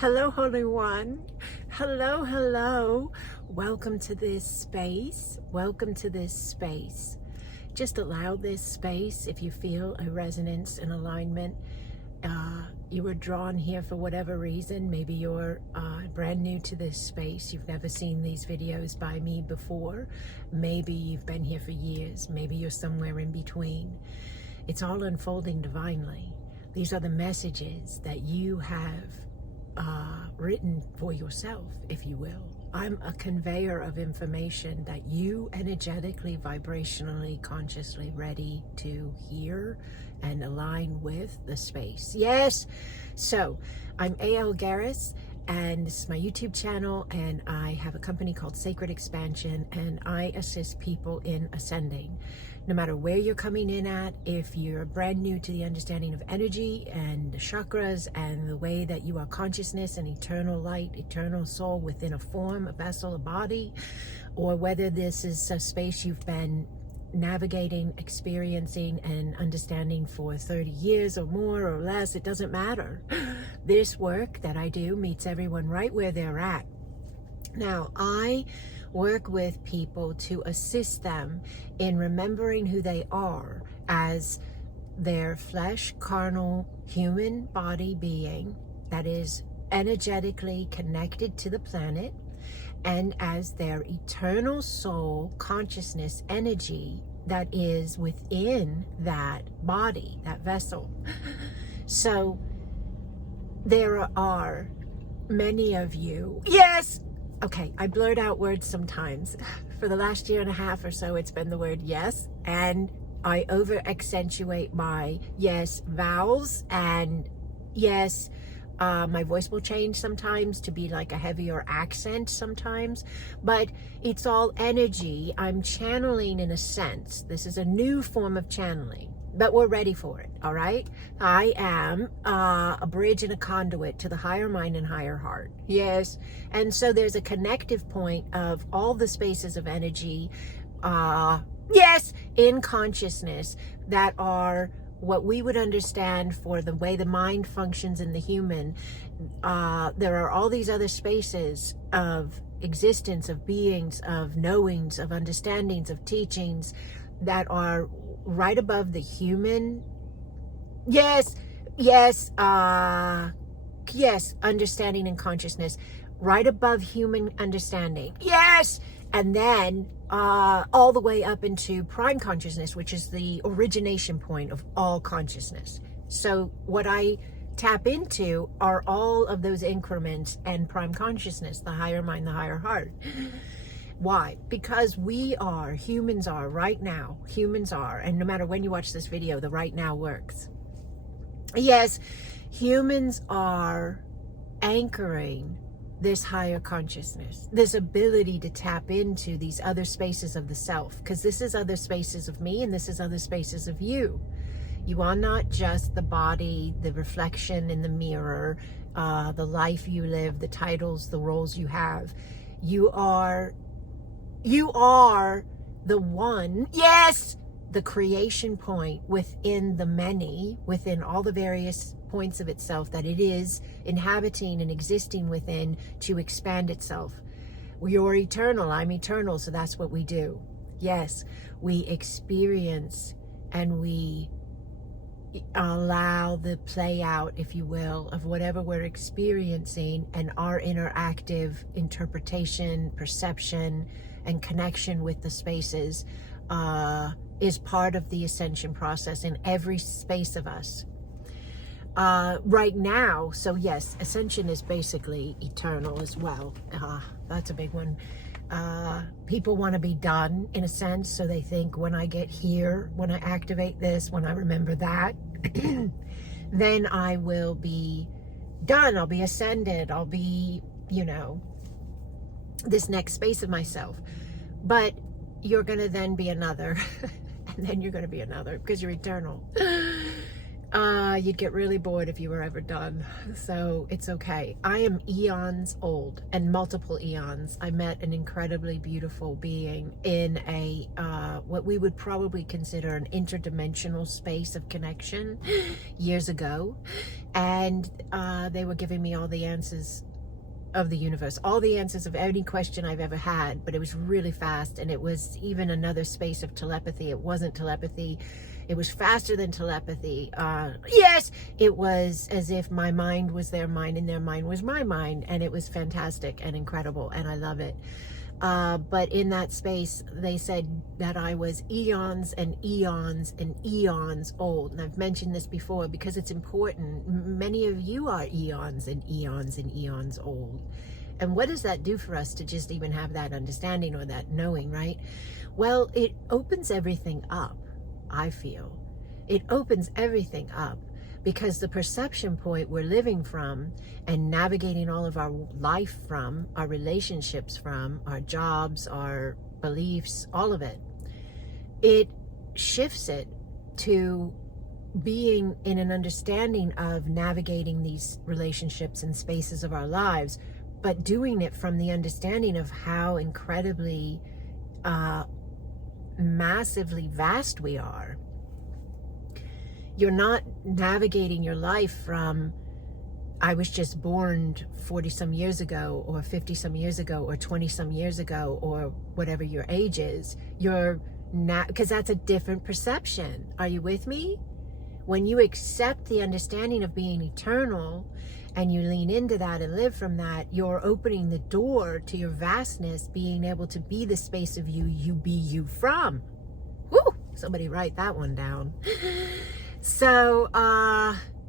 Hello, Holy One. Hello, hello. Welcome to this space. Welcome to this space. Just allow this space if you feel a resonance and alignment. You were drawn here for whatever reason. Maybe you're brand new to this space. You've never seen these videos by me before. Maybe you've been here for years. Maybe you're somewhere in between. It's all unfolding divinely. These are the messages that you have written for yourself, if you will. I'm a conveyor of information that you energetically, vibrationally, consciously ready to hear and align with the space. Yes. So I'm Garris, and this is my YouTube channel, and I have a company called Sacred Expansion, and I assist people in ascending. No matter where you're coming in at, if you're brand new to the understanding of energy and the chakras and the way that you are consciousness and eternal light, eternal soul within a form, a vessel, a body, or whether this is a space you've been navigating, experiencing, and understanding for 30 years or more or less, it doesn't matter. This work that I do meets everyone right where they're at. Now, I work with people to assist them in remembering who they are as their flesh, carnal, human body being that is energetically connected to the planet, and as their eternal soul, consciousness, energy that is within that body, that vessel. So there are many of you. Yes! Okay, I blurt out words sometimes. For the last year and a half or so, it's been the word yes, and I over accentuate my yes vowels, and yes, my voice will change sometimes to be like a heavier accent sometimes, but it's all energy. I'm channeling in a sense. This is a new form of channeling, but we're ready for it, all right? I am a bridge and a conduit to the higher mind and higher heart. Yes. And so there's a connective point of all the spaces of energy, yes, in consciousness that are what we would understand for the way the mind functions in the human. There are all these other spaces of existence, of beings, of knowings, of understandings, of teachings that are right above the human. Yes, understanding and consciousness, right above human understanding. Yes, and then all the way up into prime consciousness, which is the origination point of all consciousness. So what I tap into are all of those increments and prime consciousness, the higher mind, the higher heart. Why? Because humans are right now, and no matter when you watch this video, the right now works. Yes, humans are anchoring this higher consciousness, this ability to tap into these other spaces of the self, because this is other spaces of me and this is other spaces of you. You are not just the body, the reflection in the mirror, the life you live, the titles, the roles you have. You are the one, yes, the creation point within the many, within all the various points of itself that it is inhabiting and existing within to expand itself. You're eternal, I'm eternal, so that's what we do. Yes, we experience and we allow the play out, if you will, of whatever we're experiencing, and our interactive interpretation, perception, and connection with the spaces is part of the ascension process in every space of us. Right now, so yes, ascension is basically eternal as well. That's a big one. People want to be done in a sense, so they think when I get here, when I activate this, when I remember that, then I will be done, I'll be ascended, I'll be, this next space of myself. But you're going to then be another, and then you're going to be another, because you're eternal. You'd get really bored if you were ever done. So it's okay. I am eons old, and multiple eons. I met an incredibly beautiful being in a what we would probably consider an interdimensional space of connection years ago. And they were giving me all the answers of the universe, all the answers of any question I've ever had, but it was really fast. And it was even another space of telepathy. It wasn't telepathy. It was faster than telepathy. Yes, it was as if my mind was their mind and their mind was my mind. And it was fantastic and incredible. And I love it. But in that space, they said that I was eons and eons and eons old. And I've mentioned this before because it's important. Many of you are eons and eons and eons old. And what does that do for us to just even have that understanding or that knowing, right? Well, it opens everything up, I feel. It opens everything up because the perception point we're living from and navigating all of our life from, our relationships from, our jobs, our beliefs, all of it, it shifts it to being in an understanding of navigating these relationships and spaces of our lives, but doing it from the understanding of how incredibly massively vast we are. You're not navigating your life from, I was just born 40 some years ago or 50 some years ago or 20 some years ago or whatever your age is. You're not, because that's a different perception. Are you with me? When you accept the understanding of being eternal and you lean into that and live from that, you're opening the door to your vastness, being able to be the space of you be you from. Woo! Somebody write that one down. So,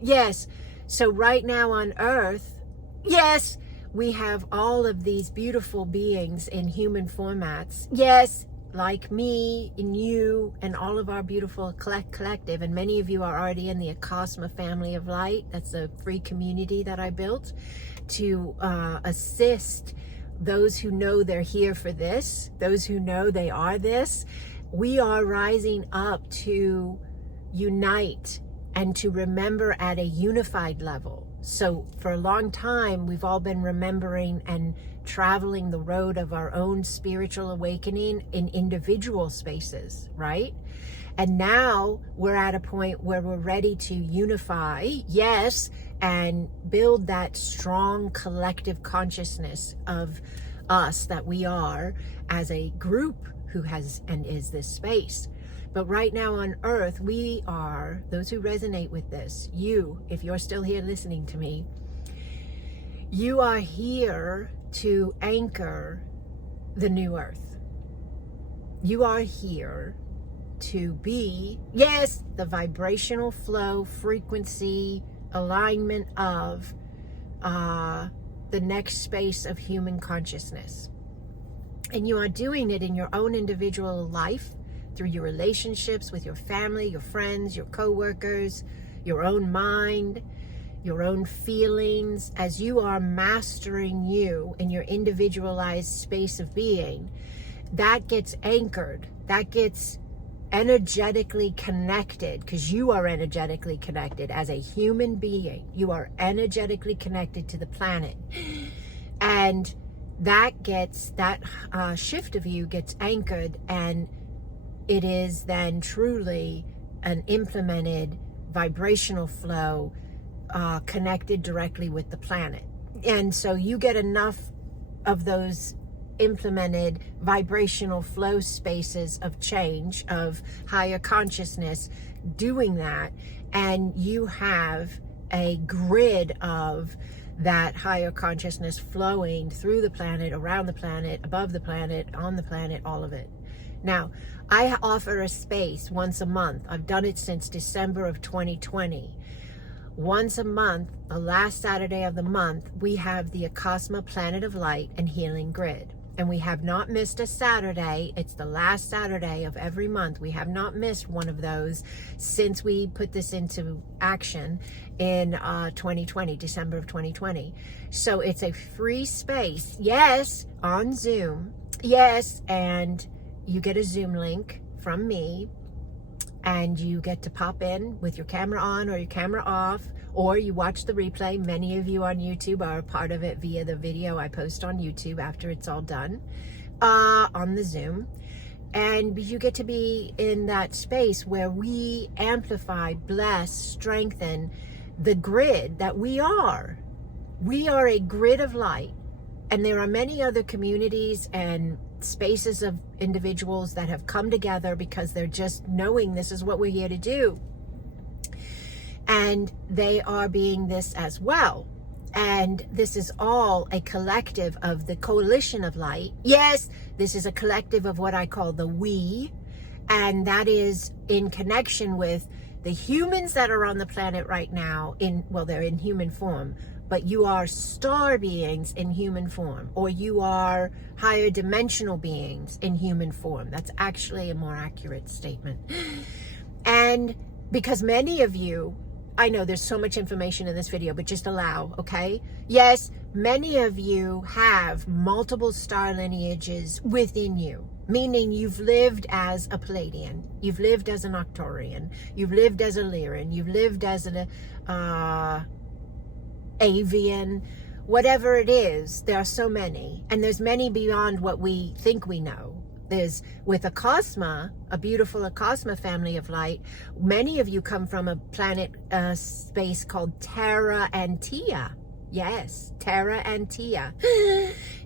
yes. So right now on Earth, yes, we have all of these beautiful beings in human formats. Yes, like me and you and all of our beautiful collective. And many of you are already in the Acasma family of light. That's a free community that I built to assist those who know they're here for this, those who know they are this. We are rising up to unite and to remember at a unified level. So for a long time, we've all been remembering and traveling the road of our own spiritual awakening in individual spaces, right? And now we're at a point where we're ready to unify, yes, and build that strong collective consciousness of us that we are as a group who has and is this space. But right now on Earth, we are, those who resonate with this, you, if you're still here listening to me, you are here to anchor the new Earth. You are here to be, yes, the vibrational flow, frequency, alignment of the next space of human consciousness. And you are doing it in your own individual life, through your relationships with your family, your friends, your co-workers, your own mind, your own feelings. As you are mastering you in your individualized space of being, that gets anchored, that gets energetically connected, because you are energetically connected as a human being. You are energetically connected to the planet. And that gets, that shift of you gets anchored, and it is then truly an implemented vibrational flow connected directly with the planet. And so you get enough of those implemented vibrational flow spaces of change, of higher consciousness doing that, and you have a grid of that higher consciousness flowing through the planet, around the planet, above the planet, on the planet, all of it. Now, I offer a space once a month. I've done it since December of 2020. Once a month, the last Saturday of the month, we have the Acasma Planet of Light and Healing Grid. And we have not missed a Saturday. It's the last Saturday of every month. We have not missed one of those since we put this into action in 2020, December of 2020. So it's a free space, yes, on Zoom, yes, and you get a Zoom link from me and you get to pop in with your camera on or your camera off, or you watch the replay. Many of you on YouTube are a part of it via the video I post on YouTube after it's all done, on the Zoom. And you get to be in that space where we amplify, bless, strengthen the grid that we are. We are a grid of light. And there are many other communities and spaces of individuals that have come together because they're just knowing this is what we're here to do. And they are being this as well. And this is all a collective of the coalition of light. Yes, this is a collective of what I call the we. And that is in connection with the humans that are on the planet right now they're in human form, but you are star beings in human form, or you are higher dimensional beings in human form. That's actually a more accurate statement. And because many of you, I know there's so much information in this video, but just allow, okay? Yes, many of you have multiple star lineages within you, meaning you've lived as a Pleiadian, you've lived as an Arcturian, you've lived as a Lyran, you've lived as an avian, whatever it is. There are so many, and there's many beyond what we think we know. There's, with Acasma, a beautiful Acasma family of light, many of you come from a planet space called Terra Antia. Yes, Terra Antia.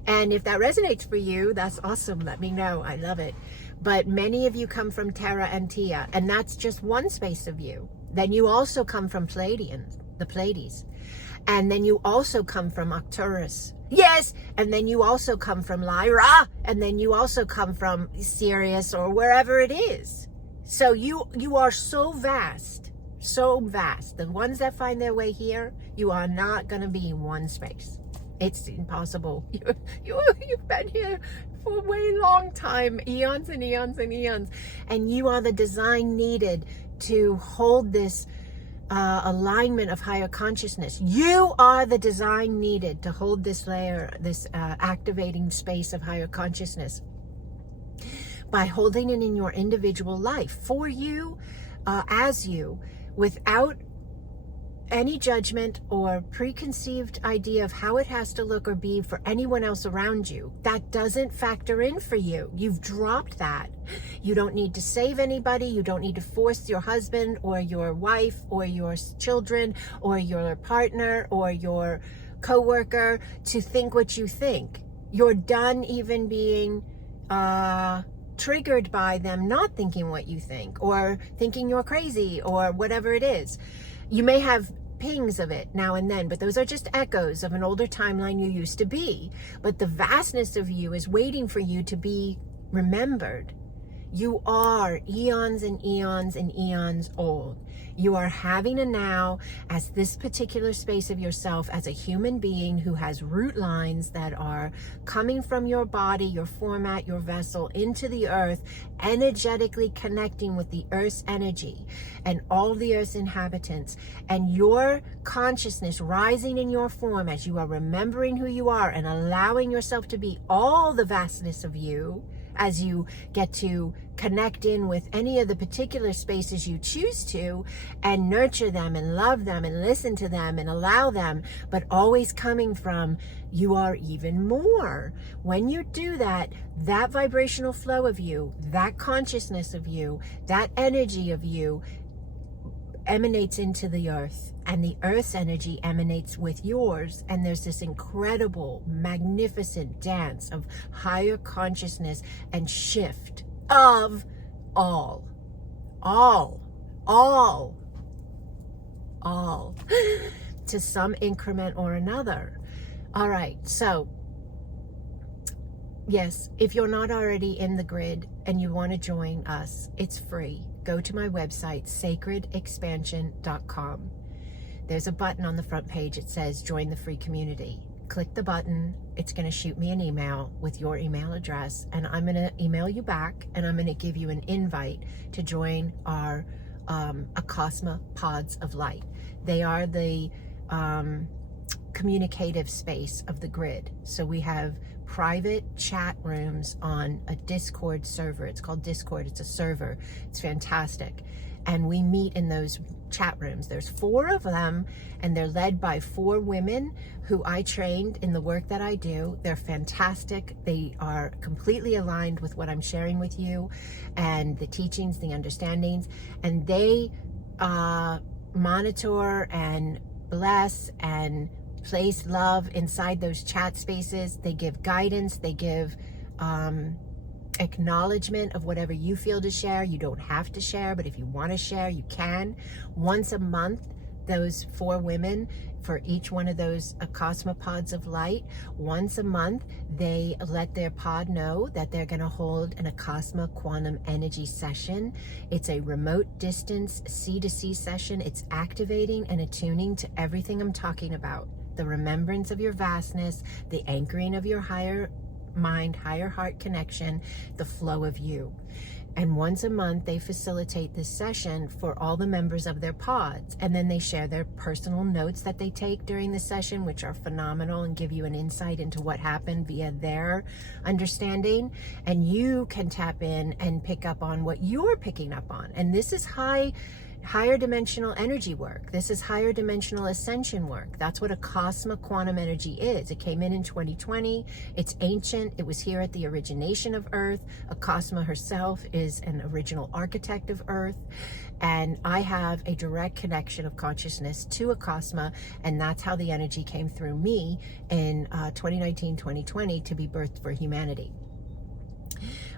And if that resonates for you, that's awesome. Let me know. I love it. But many of you come from Terra Antia, and that's just one space of you. Then you also come from Pleiadian, the Pleiades. And then you also come from Arcturus. Yes, and then you also come from Lyra, and then you also come from Sirius or wherever it is. So you are so vast, so vast. The ones that find their way here, you are not going to be in one space. It's impossible. You've been here for a way long time, eons and eons and eons, and you are the design needed to hold this alignment of higher consciousness. You are the design needed to hold this layer, this activating space of higher consciousness, by holding it in your individual life, for you, as you, without any judgment or preconceived idea of how it has to look or be for anyone else around you. That doesn't factor in for you. You've dropped that. You don't need to save anybody. You don't need to force your husband or your wife or your children or your partner or your coworker to think what you think. You're done even being triggered by them not thinking what you think, or thinking you're crazy, or whatever it is. You may have pings of it now and then, but those are just echoes of an older timeline you used to be. But the vastness of you is waiting for you to be remembered. You are eons and eons and eons old. You are having a now as this particular space of yourself as a human being who has root lines that are coming from your body, your format, your vessel into the earth, energetically connecting with the earth's energy and all the earth's inhabitants, and your consciousness rising in your form as you are remembering who you are and allowing yourself to be all the vastness of you as you get to connect in with any of the particular spaces you choose to, and nurture them and love them and listen to them and allow them, but always coming from you are even more. When you do that, that vibrational flow of you, that consciousness of you, that energy of you emanates into the earth, and the earth's energy emanates with yours, and there's this incredible, magnificent dance of higher consciousness and shift of all to some increment or another. All right, so yes, if you're not already in the grid and you want to join us, it's free. Go to my website, sacredexpansion.com. There's a button on the front page. It says join the free community. Click the button. It's going to shoot me an email with your email address, and I'm going to email you back, and I'm going to give you an invite to join our Acasma pods of light. They are the communicative space of the grid. So we have private chat rooms on a Discord server. It's called Discord. It's a server. It's fantastic. And we meet in those chat rooms. There's 4 of them, and they're led by 4 women who I trained in the work that I do. They're fantastic. They are completely aligned with what I'm sharing with you and the teachings, the understandings, and they monitor and bless and place love inside those chat spaces. They give guidance. They give acknowledgement of whatever you feel to share. You don't have to share, but if you want to share, you can. Once a month, those 4 women, for each one of those Acasma pods of light, once a month, they let their pod know that they're going to hold an Acasma quantum energy session. It's a remote distance C2C session. It's activating and attuning to everything I'm talking about. The remembrance of your vastness, the anchoring of your higher mind, higher heart connection, the flow of you. And once a month, they facilitate this session for all the members of their pods. And then they share their personal notes that they take during the session, which are phenomenal and give you an insight into what happened via their understanding. And you can tap in and pick up on what you're picking up on. And this is higher dimensional energy work. This is higher dimensional ascension work. That's what Acasma quantum energy is. It came in 2020. It's ancient. It was here at the origination of Earth. Acasma herself is an original architect of Earth. And I have a direct connection of consciousness to Acasma, and that's how the energy came through me in 2019, 2020 to be birthed for humanity.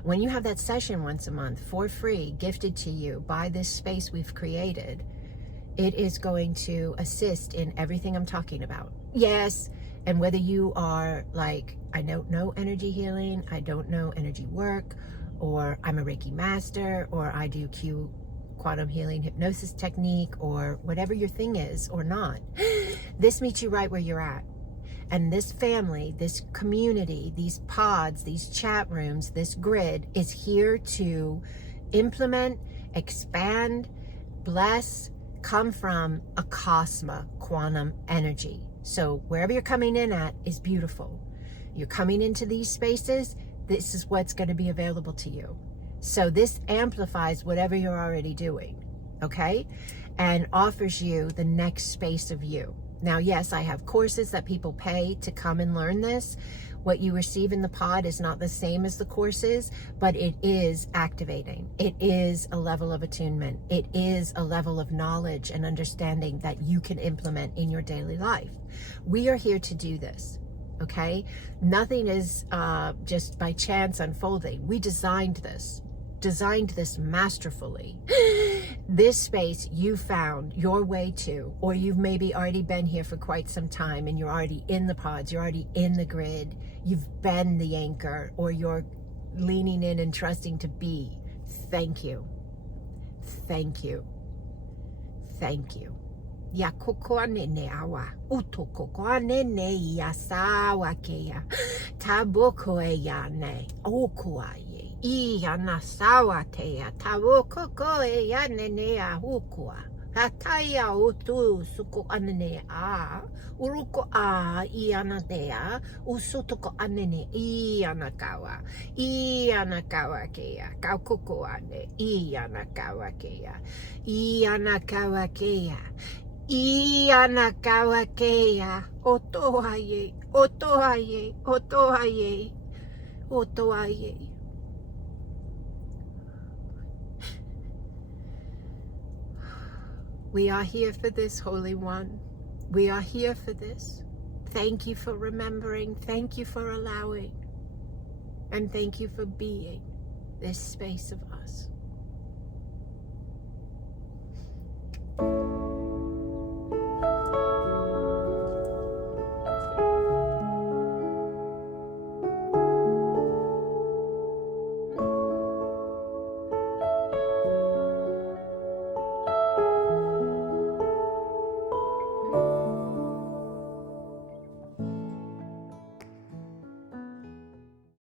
When you have that session once a month for free, gifted to you by this space we've created, it is going to assist in everything I'm talking about. Yes, and whether you are like, I don't know energy healing, I don't know energy work, or I'm a Reiki master, or I do quantum healing hypnosis technique, or whatever your thing is or not, this meets you right where you're at. And this family, this community, these pods, these chat rooms, this grid is here to implement, expand, bless, come from Acasma quantum energy. So wherever you're coming in at is beautiful. You're coming into these spaces, this is what's going to be available to you. So this amplifies whatever you're already doing, okay? And offers you the next space of you. Now, yes, I have courses that people pay to come and learn this. What you receive in the pod is not the same as the courses, but it is activating. It is a level of attunement. It is a level of knowledge and understanding that you can implement in your daily life. We are here to do this, okay? Nothing is just by chance unfolding. We designed this masterfully. This space you found your way to, or you've maybe already been here for quite some time and you're already in the pods, you're already in the grid, you've been the anchor, or you're leaning in and trusting to be. Thank you. Thank you. Thank you. Ya koko anene awa, uto koko anene ya sawa kea, taboko e ya ne, okua ye. Iana sawatea tavo koko e yanene a hukua hataya utu suko anene a uruko a iana dea usutoko anene iana kawa kea kaukoko ane iana kawa kea otoaye We are here for this, Holy One. We are here for this. Thank you for remembering. Thank you for allowing. And thank you for being this space of us.